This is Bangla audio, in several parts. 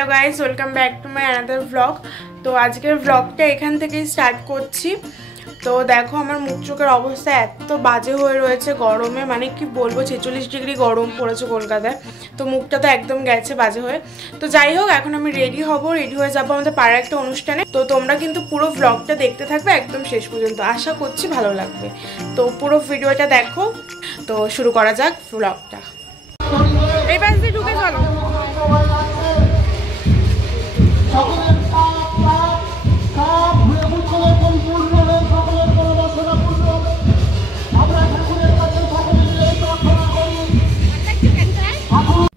Hello guys, welcome back to my another vlog. तो आजकेर व्लॉगटा एखान थेके स्टार्ट करछि। तो देखो आमार मुख चोखेर अवस्था एत बाजे हये रयेछे गरमे, माने कि बोलबो 46 डिग्री गरम पड़ेछे कलकाताय। तो मुखटा तो एकदम गेछे बाजे हये। तो जाई होक एखन आमि रेडी हब, रेडी हये जाबो आमादेर पाड़ार एकटा अनुष्ठाने। तो तोमरा किन्तु पुरो व्लगटा देखते थाकबे एकदम शेष पर्यन्त, आशा करछि भालो लागबे। तो पुरो भिडियोटा देखो। तो शुरू करा जाक व्लगटा। এই পাশ দিয়ে ঢুকে চলো।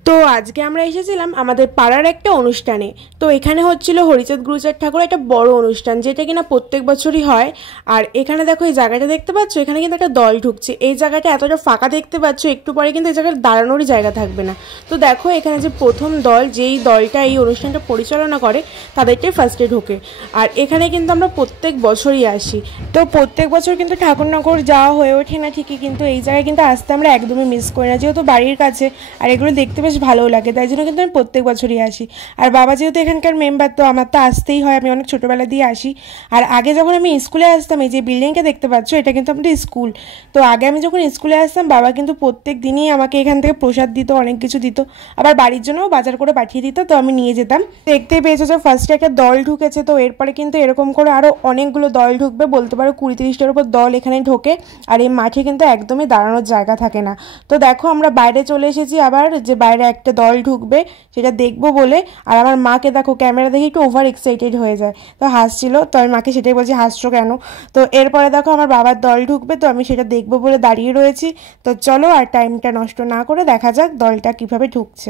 তো আজকে আমরা এসেছিলাম আমাদের পাড়ার একটা অনুষ্ঠানে। তো এখানে হচ্ছিল হরিচাঁদ গুরুচাঁদ ঠাকুরের একটা বড় অনুষ্ঠান, যেটা কিনা প্রত্যেক বছরই হয়। আর এখানে দেখো এই জায়গাটা দেখতে পাচ্ছ, এখানে কিন্তু একটা দল ঢুকছে। এই জায়গাটা এতটা ফাঁকা দেখতে পাচ্ছ, একটু পরে কিন্তু এই জায়গায় দাঁড়ানোরই জায়গা থাকবে না। তো দেখো এখানে যে প্রথম দল, যেই দলটা এই অনুষ্ঠানটা পরিচালনা করে, তাদেরটাই ফার্স্টে ঢোকে। আর এখানে কিন্তু আমরা প্রত্যেক বছরই আসি। তো প্রত্যেক বছর কিন্তু ঠাকুরনগর যাওয়া হয়ে ওঠে না ঠিকই, কিন্তু এই জায়গায় কিন্তু আসতে আমরা একদমই মিস করি না, যেহেতু বাড়ির কাছে আর এগুলো দেখতে বেশ ভালো লাগে, তাই জন্য কিন্তু আমি প্রত্যেক বছরই আসি। আর বাবা যেহেতু এখানকার মেম্বার, তো আমার তো আসতেই হয়, আমি অনেক ছোটোবেলা দিয়ে আসি। আর আগে যখন আমি স্কুলে আসতাম, এই যে বিল্ডিংটা দেখতে পাচ্ছ, এটা কিন্তু আমাদের স্কুল। তো আগে আমি যখন স্কুলে আসতাম, বাবা কিন্তু প্রত্যেক দিনই আমাকে এখান থেকে প্রসাদ দিত, অনেক কিছু দিত, আবার বাড়ির জন্যও বাজার করে পাঠিয়ে দিত। তো আমি নিয়ে যেতাম। দেখতেই পেয়েছো যে ফার্স্টে একটা দল ঢুকেছে। তো এরপরে কিন্তু এরকম করে আরও অনেকগুলো দল ঢুকবে, বলতে পারো 20-30টার উপর দল এখানে ঢোকে। আর এই মাঠে কিন্তু একদমই দাঁড়ানোর জায়গা থাকে না। তো দেখো আমরা বাইরে চলে এসেছি, আবার যে বাইরে একটা দল ঢুকবে সেটা দেখবো বলে। আর আমার মাকে দেখো ক্যামেরা দেখে একটু ওভার এক্সাইটেড হয়ে যায়, তো হাসছিল। তো আমি মাকে সেটাই বলছি, হাসছো কেন? তো এরপরে দেখো আমার বাবার দল ঢুকবে, তো আমি সেটা দেখবো বলে দাঁড়িয়ে রয়েছি। তো চলো আর টাইমটা নষ্ট না করে দেখা যাক দলটা কিভাবে ঢুকছে।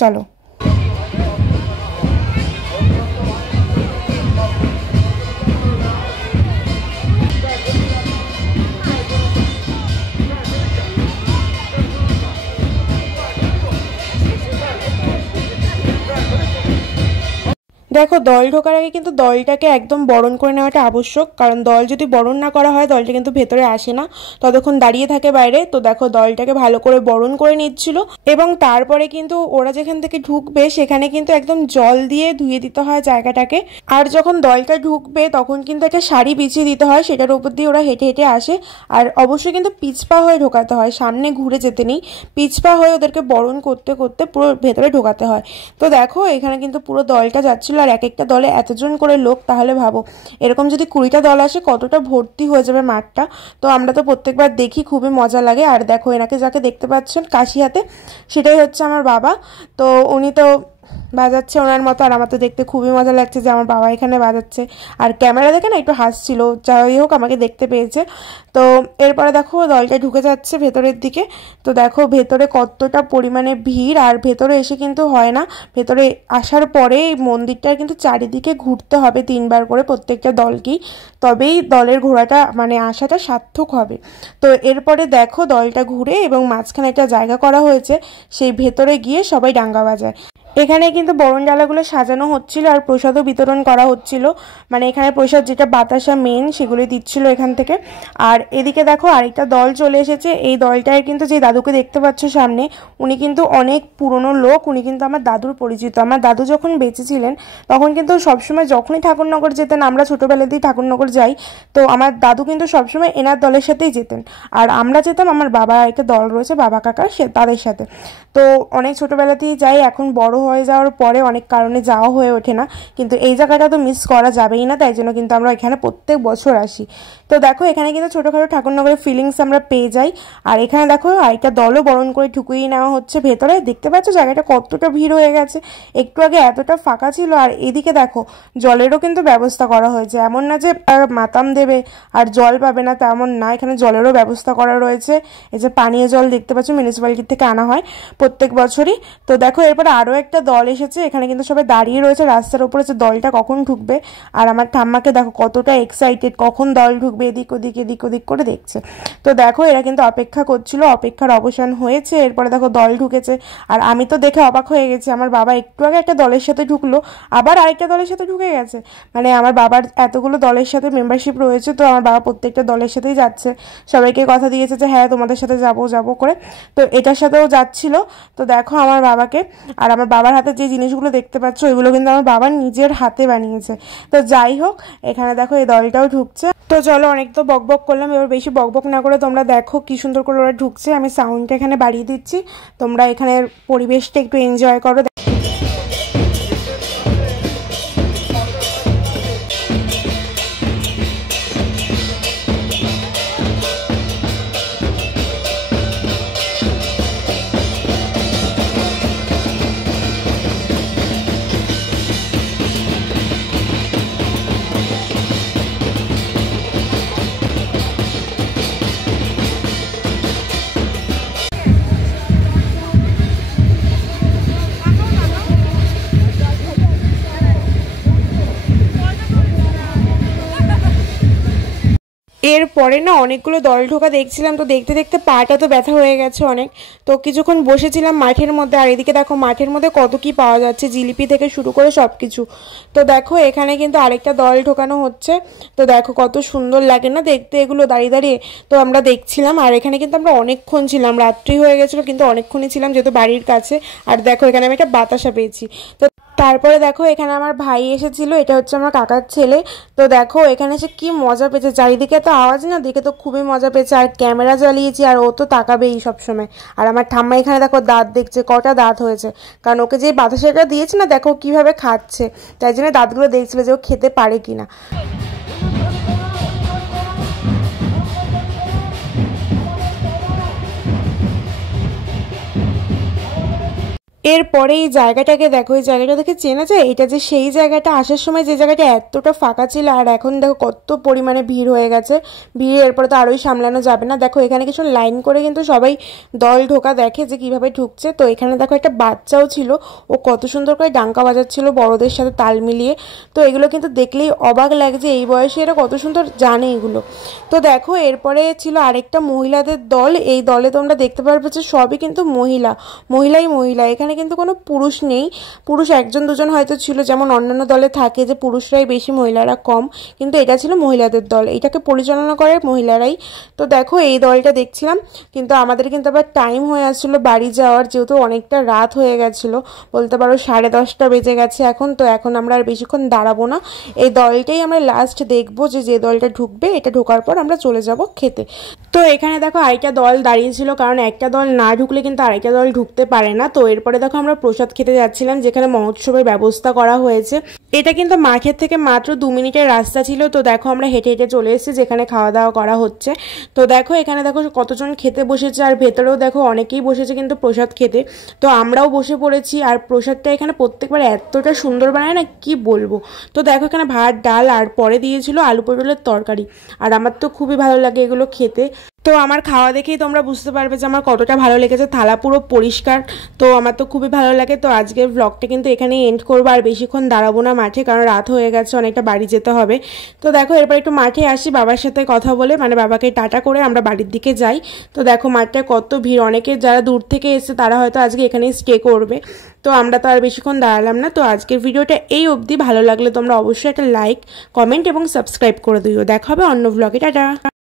চলো। দেখো দল ঢোকার আগে কিন্তু দলটাকে একদম বরণ করে নেওয়াটা আবশ্যক, কারণ দল যদি বরণ না করা হয় দলটা কিন্তু ভেতরে আসে না, ততক্ষণ দাঁড়িয়ে থাকে বাইরে। তো দেখো দলটাকে ভালো করে বরণ করে নিচ্ছিল, এবং তারপরে কিন্তু ওরা যেখান থেকে ঢুকবে সেখানে কিন্তু একদম জল দিয়ে ধুয়ে দিতে হয় জায়গাটাকে। আর যখন দলটা ঢুকবে তখন কিন্তু একটা শাড়ি বিছিয়ে দিতে হয়, সেটার উপর দিয়ে ওরা হেঁটে হেঁটে আসে। আর অবশ্যই কিন্তু পিছপা হয়ে ঢোকাতে হয়, সামনে ঘুরে যেতে নেই, পিছপা হয়ে ওদেরকে বরণ করতে করতে পুরো ভেতরে ঢোকাতে হয়। তো দেখো এখানে কিন্তু পুরো দলটা যাচ্ছিল, আর এক একটা দলে এতজন করে লোক, তাহলে ভাবো এরকম যদি 20টা দল আসে কতটা ভর্তি হয়ে যাবে মাঠটা। তো আমরা তো প্রত্যেকবার দেখি, খুবই মজা লাগে। আর দেখো এনাকে যাকে দেখতে পাচ্ছেন কাশি হাতে, সেটাই হচ্ছে আমার বাবা। তো উনি তো বাজাচ্ছে ওনার মতো, আর আমার তো দেখতে খুবই মজা লাগছে যে আমার বাবা এখানে বাজাচ্ছে। আর ক্যামেরা দেখে না একটু হাসছিল, যাই হোক আমাকে দেখতে পেয়েছে। তো এরপরে দেখো দলটা ঢুকে যাচ্ছে ভেতরের দিকে। তো দেখো ভেতরে কতটা পরিমাণে ভিড়, আর ভেতরে এসে কিন্তু হয় না, ভেতরে আসার পরে মন্দিরটা কিন্তু চারিদিকে ঘুরতে হবে 3বার করে প্রত্যেকটা দলকেই, তবেই দলের ঘোরাটা মানে আসাটা সার্থক হবে। তো এরপরে দেখো দলটা ঘুরে এবং মাঝখানে একটা জায়গা করা হয়েছে, সেই ভেতরে গিয়ে সবাই ডাঙ্গা বাজায়। এখানে কিন্তু বরণ ডালাগুলো সাজানো হচ্ছিল, আর প্রসাদও বিতরণ করা হচ্ছিল। মানে এখানে প্রসাদ যেটা বাতাসা মেন, সেগুলোই দিচ্ছিল এখান থেকে। আর এদিকে দেখো আরেকটা দল চলে এসেছে। এই দলটায় কিন্তু যে দাদুকে দেখতে পাচ্ছ সামনে, উনি কিন্তু অনেক পুরনো লোক, উনি কিন্তু আমার দাদুর পরিচিত। আমার দাদু যখন বেঁচে ছিলেন তখন কিন্তু সবসময় যখনই ঠাকুরনগর যেতেন, আমরা ছোটোবেলাতেই ঠাকুরনগর যাই, তো আমার দাদু কিন্তু সবসময় এনার দলের সাথেই যেতেন। আর আমরা যেতাম, আমার বাবার একটা দল রয়েছে বাবা কাকার, তাদের সাথে। তো অনেক ছোটোবেলাতেই যাই, এখন বড় হয়ে যাওয়ার পরে অনেক কারণে যাওয়া হয়ে ওঠে না, কিন্তু এই জায়গাটা তো মিস করা যাবেই না, তাই জন্য কিন্তু আমরা এখানে প্রত্যেক বছর আসি। তো দেখো এখানে কিন্তু ছোটোখাটো ঠাকুরনগরের ফিলিংস আমরা পেয়ে যাই। আর এখানে দেখো আরেকটা দলও বরণ করে ঢুকিয়ে নেওয়া হচ্ছে ভেতরে। দেখতে পাচ্ছ জায়গাটা কতটা ভিড় হয়ে গেছে, একটু আগে এতটা ফাঁকা ছিল। আর এদিকে দেখো জলেরও কিন্তু ব্যবস্থা করা হয়েছে, এমন না যে মাতাম দেবে আর জল পাবে না, তেমন না, এখানে জলেরও ব্যবস্থা করা রয়েছে। এই যে পানীয় জল দেখতে পাচ্ছ মিউনিসিপ্যালিটি থেকে আনা হয় প্রত্যেক বছরই। তো দেখো এরপরে আরও একটা দল এসেছে, এখানে কিন্তু সবাই দাঁড়িয়ে রয়েছে রাস্তার উপরে যে দলটা কখন ঢুকবে। আর আমার ঠাম্মাকে দেখো কতটা এক্সাইটেড, কখন দল ঢুকবে এদিক ওদিক করে দেখছে। তো দেখো এরা কিন্তু অপেক্ষা করছিল, অপেক্ষার অবসান হয়েছে। এরপরে দেখো দল ঢুকেছে, আর আমি তো দেখে অবাক হয়ে গেছি। আমার বাবা একটু আগে একটা দলের সাথে ঢুকলো, আবার আরেকটা দলের সাথে ঢুকে গেছে। মানে আমার বাবার এতগুলো দলের সাথে মেম্বারশিপ রয়েছে, তো আমার বাবা প্রত্যেকটা দলের সাথেই যাচ্ছে, সবাইকে কথা দিয়েছে যে হ্যাঁ তোমাদের সাথে যাবো করে। তো এটার সাথেও যাচ্ছিল। তো দেখো আমার বাবাকে, আর আমার বাবার হাতে যে জিনিসগুলো দেখতে পাচ্ছ ওইগুলো কিন্তু আমার বাবা নিজের হাতে বানিয়েছে। তো যাই হোক, এখানে দেখো এই দলটাও ঢুকছে। তো চলো, অনেক তো বকবক করলাম, এবার বেশি বকবক না করে তোমরা দেখো কি সুন্দর করে ওরা ঢুকছে। আমি সাউন্ডটা এখানে বাড়িয়ে দিচ্ছি, তোমরা এখানের পরিবেশটা একটু এনজয় করো। এরপরে না অনেকগুলো দল ঢোকা দেখছিলাম, তো দেখতে দেখতে পাটা তো ব্যথা হয়ে গেছে অনেক। তো কিছুক্ষণ বসেছিলাম মাঠের মধ্যে, আর এদিকে দেখো মাঠের মধ্যে কত কি পাওয়া যাচ্ছে, জিলিপি থেকে শুরু করে সব কিছু। তো দেখো এখানে কিন্তু আরেকটা দল ঢোকানো হচ্ছে। তো দেখো কত সুন্দর লাগে না দেখতে এগুলো দাঁড়িয়ে দাঁড়িয়ে। তো আমরা দেখছিলাম, আর এখানে কিন্তু আমরা অনেকক্ষণ ছিলাম, রাত্রি হয়ে গেছিলো কিন্তু অনেকক্ষণই ছিলাম যেহেতু বাড়ির কাছে। আর দেখো এখানে আমি একটা বাতাসা পেয়েছি। তো তারপরে দেখো এখানে আমার ভাই এসেছিল, এটা হচ্ছে আমার কাকার ছেলে। তো দেখো এখানে এসে কি মজা পেয়েছে, চারিদিকে তো আওয়াজ না, দেখে তো খুবই মজা পেয়েছে। আর ক্যামেরা জ্বালিয়েছি, আর ও তো তাকাবেই সবসময়। আর আমার ঠাম্মা এখানে দেখো দাঁত দেখছে, কটা দাঁত হয়েছে, কারণ ওকে যে বাতাসাটা দিয়েছে না দেখো কিভাবে খাচ্ছে, তাই জন্য দাঁতগুলো দেখছিল যে ও খেতে পারে কিনা। এরপরে এই জায়গাটাকে দেখো, এই জায়গাটা দেখে চেনা যায়, এটা যে সেই জায়গাটা আসার সময় যে জায়গাটা এতটা ফাঁকা ছিল, আর এখন দেখো কত পরিমাণে ভিড় হয়ে গেছে। ভিড় এরপরে তো আরোই সামলানো যাবে না। দেখো এখানে কিছু লাইন করে কিন্তু সবাই দল ঢোকা দেখে যে কিভাবে ঢুকছে। তো এখানে দেখো একটা বাচ্চাও ছিল, ও কত সুন্দর করে ডাঙ্কা বাজাচ্ছিল বড়দের সাথে তাল মিলিয়ে। তো এগুলো কিন্তু দেখলেই অবাক লাগে যে এই বয়সে এরা কত সুন্দর জানে এগুলো। তো দেখো এরপরে ছিল আরেকটা মহিলাদের দল। এই দলে তোমরা দেখতে পারবে যে সবই কিন্তু মহিলা। এখানে কিন্তু কোনো পুরুষ নেই, পুরুষ একজন দুজন হয়তো ছিল, যেমন অন্যান্য দলে থাকে যে পুরুষরাই বেশি মহিলারা কম, কিন্তু এটা ছিল মহিলাদের দল, এটাকে পরিচালনা করে মহিলারাই। তো দেখো এই দলটা দেখছিলাম, কিন্তু আমাদের কিন্তু আবার টাইম হয়ে আসছিলো বাড়ি যাওয়ার, যেহেতু অনেকটা রাত হয়ে গেছিলো, বলতে পারো 10:30 বেজে গেছে এখন। তো এখন আমরা আর বেশিক্ষণ দাঁড়াবো না, এই দলটাই আমরা লাস্ট দেখবো, যে দলটা ঢুকবে, এটা ঢোকার পর আমরা চলে যাব খেতে। তো এখানে দেখো আরেকটা দল দাঁড়িয়েছিল, কারণ একটা দল না ঢুকলে কিন্তু আরেকটা দল ঢুকতে পারে না। তো এরপরে দেখো আমরা প্রসাদ খেতে যাচ্ছিলাম, যেখানে মহোৎসবের ব্যবস্থা করা হয়েছে। এটা কিন্তু মাঠের থেকে মাত্র 2 মিনিটের রাস্তা ছিল। তো দেখো আমরা হেঁটে হেঁটে চলে এসেছি যেখানে খাওয়া দাওয়া করা হচ্ছে। তো দেখো এখানে দেখো কতজন খেতে বসেছে, আর ভেতরেও দেখো অনেকেই বসেছে কিন্তু প্রসাদ খেতে। তো আমরাও বসে পড়েছি, আর প্রসাদটা এখানে প্রত্যেকবার এতটা সুন্দর বানায় না কি বলবো। তো দেখো এখানে ভাত ডাল, আর পরে দিয়েছিল আলু পটলের তরকারি, আর আমার তো খুবই ভালো লাগে এগুলো খেতে। তো আমার খাওয়া দেখেই তোমরা বুঝতে পারবে যে আমার কতটা ভালো লেগেছে, থালা পুরো পরিষ্কার। তো আমার তো খুবই ভালো লাগে। তো আজকের ব্লগটা কিন্তু এখানেই এন্ড করবো, আর বেশিক্ষণ দাঁড়াবো না মাঠে, কারণ রাত হয়ে গেছে, অনেকটা বাড়ি যেতে হবে। তো দেখো এরপর একটু মাঠে আসি, বাবার সাথে কথা বলে, মানে বাবাকে টাটা করে আমরা বাড়ির দিকে যাই। তো দেখো মাঠটায় কত ভিড়, অনেকে যারা দূর থেকে এসে তারা হয়তো আজকে এখানেই স্টে করবে। তো আমরা তো আর বেশিক্ষণ দাঁড়ালাম না। তো আজকের ভিডিওটা এই অবধি, ভালো লাগলে তোমরা অবশ্যই একটা লাইক, কমেন্ট এবং সাবস্ক্রাইব করে দিও। দেখা হবে অন্য ব্লগে, টাটা।